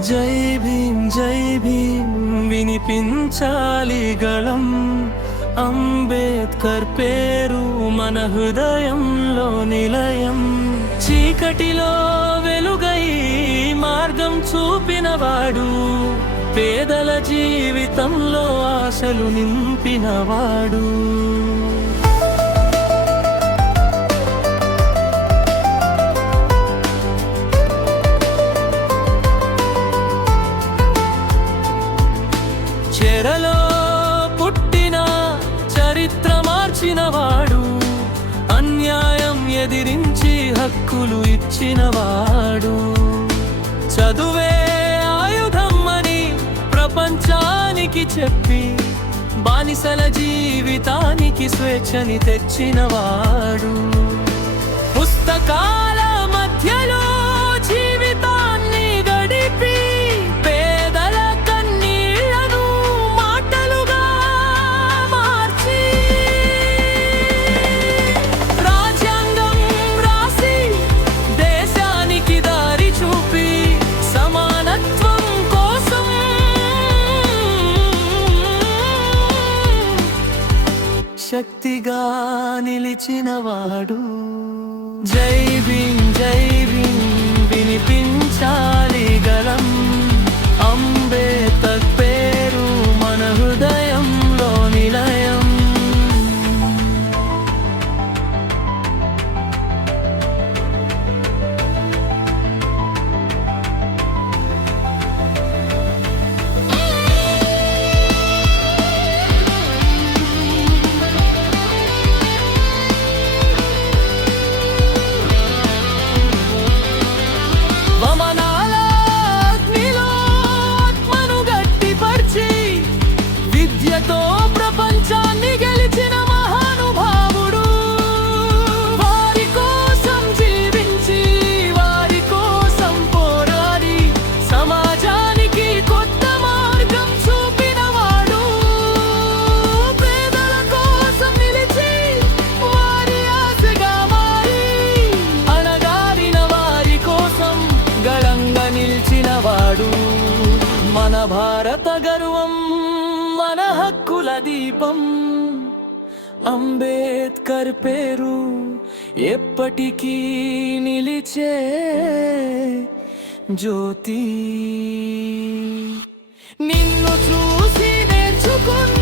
జై భీమ్ వినిపించాలి గళం. అంబేద్కర్ పేరు మన హృదయంలో నిలయం. చీకటిలో వెలుగై మార్గం చూపినవాడు, పేదల జీవితంలో ఆశలు నింపినవాడు. చెరలో పుట్టిన చరిత్ర మార్చినవాడు, అన్యాయం ఎదిరించి హక్కులు ఇచ్చినవాడు. చదువే ఆయుధం అని ప్రపంచానికి చెప్పి బానిసల జీవితానికి స్వేచ్ఛని తెచ్చినవాడు. పుస్తకాల మధ్యలో జీవితాన్ని గడిపి పేదల కన్నీళ్లను మాటలుగా మార్చి రాజ్యాంగం రాసి దేశానికి దారి చూపి సమానత్వం కోసం శక్తిగా నిలిచినవాడు. జై భీమ్ వినిపించాలి గళం. అంబేద్కర్ పేరు మన హృదయంలో నిలయం. విద్యతో ప్రపంచాన్ని గెలిచిన మహానుభావుడు. వారి కోసం జీవించి వారి కోసం పోరాడి సమాజానికి కొత్త మార్గం చూపినవాడు. పేదల కోసం నిలిచి వారి ఆశగా మారి అణగారిన వారి కోసం గళంగా నిలిచినవాడు. మన భారత గర్వం, మన హక్కుల దీపం. అంబేద్కర్ పేరు ఎప్పటికీ నిలిచే జ్యోతి. నిన్ను చూసి నేర్చుకున్న